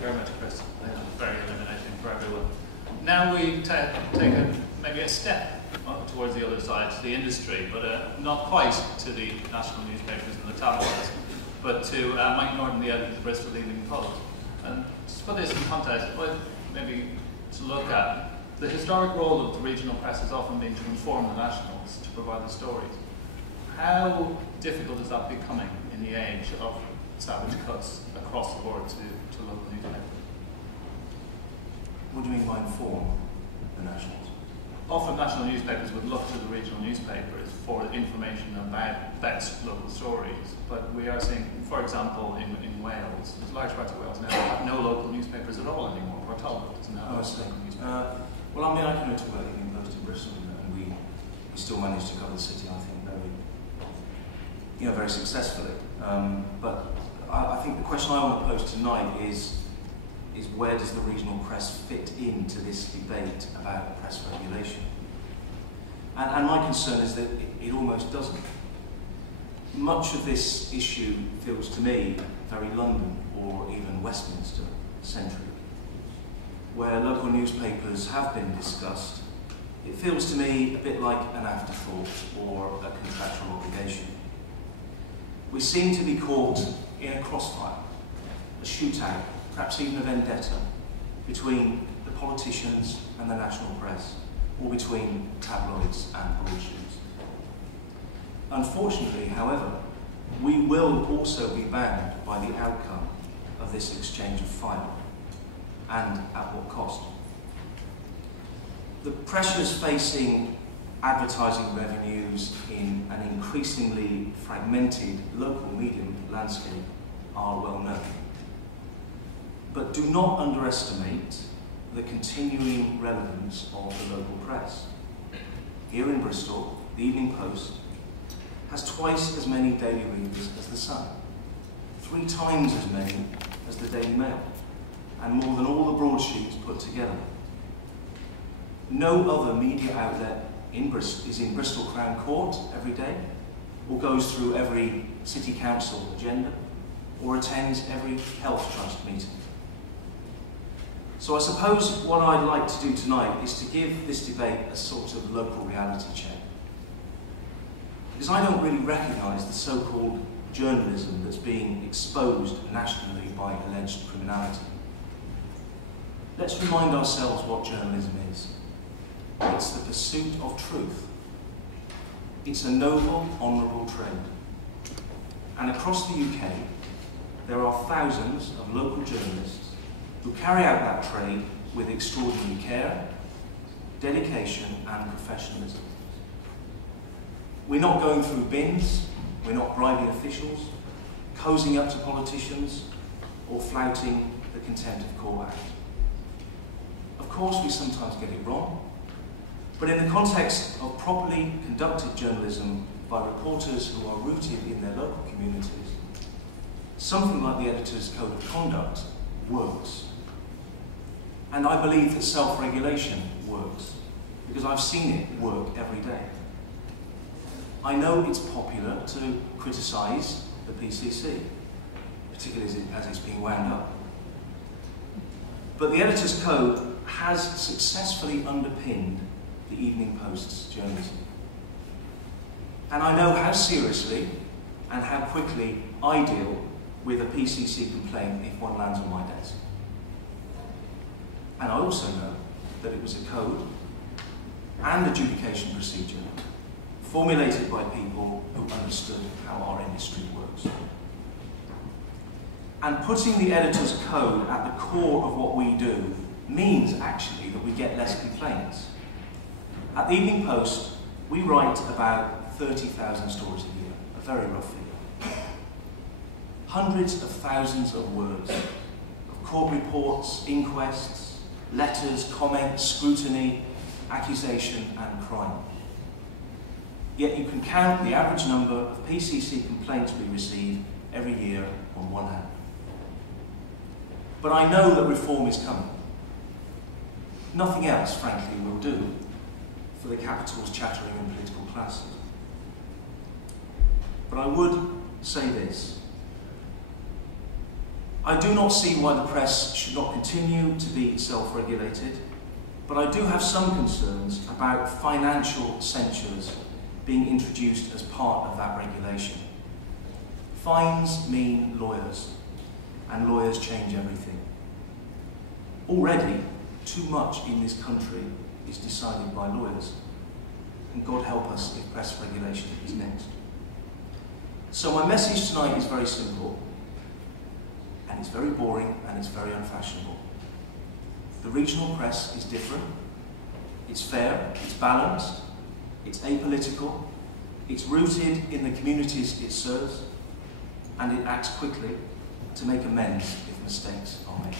very much, Chris. Very illuminating for everyone. Now we take maybe a step towards the other side, to the industry, but not quite to the national newspapers and the tabloids, but to Mike Norton, the editor of the Bristol Evening Post. And to put this in context, maybe to look at the historic role of the regional press has often been to inform the nationals, to provide the stories. How difficult is that becoming in the age of savage cuts across the board to local newspapers? What do you mean by inform the nationals? Often national newspapers would look to the regional newspapers for information about best local stories, but we are seeing, for example, in Wales, there's large parts of Wales now that have no local newspapers at all anymore. Portalbot doesn't have a local newspaper. Well, I mean, I can go to the Evening Post in Bristol, and we still managed to cover the city, I think, very successfully. But I think the question I want to pose tonight is where does the regional press fit into this debate about press regulation? And my concern is that it almost doesn't. Much of this issue feels to me very London or even Westminster centric. Where local newspapers have been discussed, it feels to me a bit like an afterthought or a contractual obligation. We seem to be caught in a crossfire, a shootout, perhaps even a vendetta, between the politicians and the national press, or between tabloids and broadsheets. Unfortunately, however, we will also be bound by the outcome of this exchange of fire, and at what cost. The pressures facing advertising revenues in an increasingly fragmented local media landscape are well known. But do not underestimate the continuing relevance of the local press. Here in Bristol, the Evening Post has twice as many daily readers as the Sun, 3 times as many as the Daily Mail, and more than all the broadsheets put together. No other media outlet is in Bristol Crown Court every day, or goes through every City Council agenda, or attends every Health Trust meeting. So I suppose what I'd like to do tonight is to give this debate a sort of local reality check. Because I don't really recognise the so-called journalism that's being exposed nationally by alleged criminality. Let's remind ourselves what journalism is. It's the pursuit of truth. It's a noble, honourable trade. And across the UK, there are thousands of local journalists who carry out that trade with extraordinary care, dedication and professionalism. We're not going through bins, we're not bribing officials, cozying up to politicians, or flouting the Contempt of Court Act. Of course, we sometimes get it wrong, but in the context of properly conducted journalism by reporters who are rooted in their local communities, something like the Editor's Code of Conduct works. And I believe that self-regulation works, because I've seen it work every day. I know it's popular to criticise the PCC, particularly as it's being wound up. But the Editor's Code has successfully underpinned the Evening Post's journalism. And I know how seriously and how quickly I deal with a PCC complaint if one lands on my desk. And I also know that it was a code and adjudication procedure formulated by people who understood how our industry works. And putting the Editor's Code at the core of what we do means actually that we get less complaints. At the Evening Post, we write about 30,000 stories a year, a very rough figure. Hundreds of thousands of words, of court reports, inquests, letters, comments, scrutiny, accusation and crime. Yet you can count the average number of PCC complaints we receive every year on one hand. But I know that reform is coming. Nothing else, frankly, will do for the capital's chattering and political classes. But I would say this. I do not see why the press should not continue to be self-regulated, but I do have some concerns about financial censures being introduced as part of that regulation. Fines mean lawyers, and lawyers change everything. Already, too much in this country is decided by lawyers, and God help us if press regulation is next. So my message tonight is very simple, and it's very boring, and it's very unfashionable. The regional press is different. It's fair, it's balanced, it's apolitical, it's rooted in the communities it serves, and it acts quickly to make amends if mistakes are made.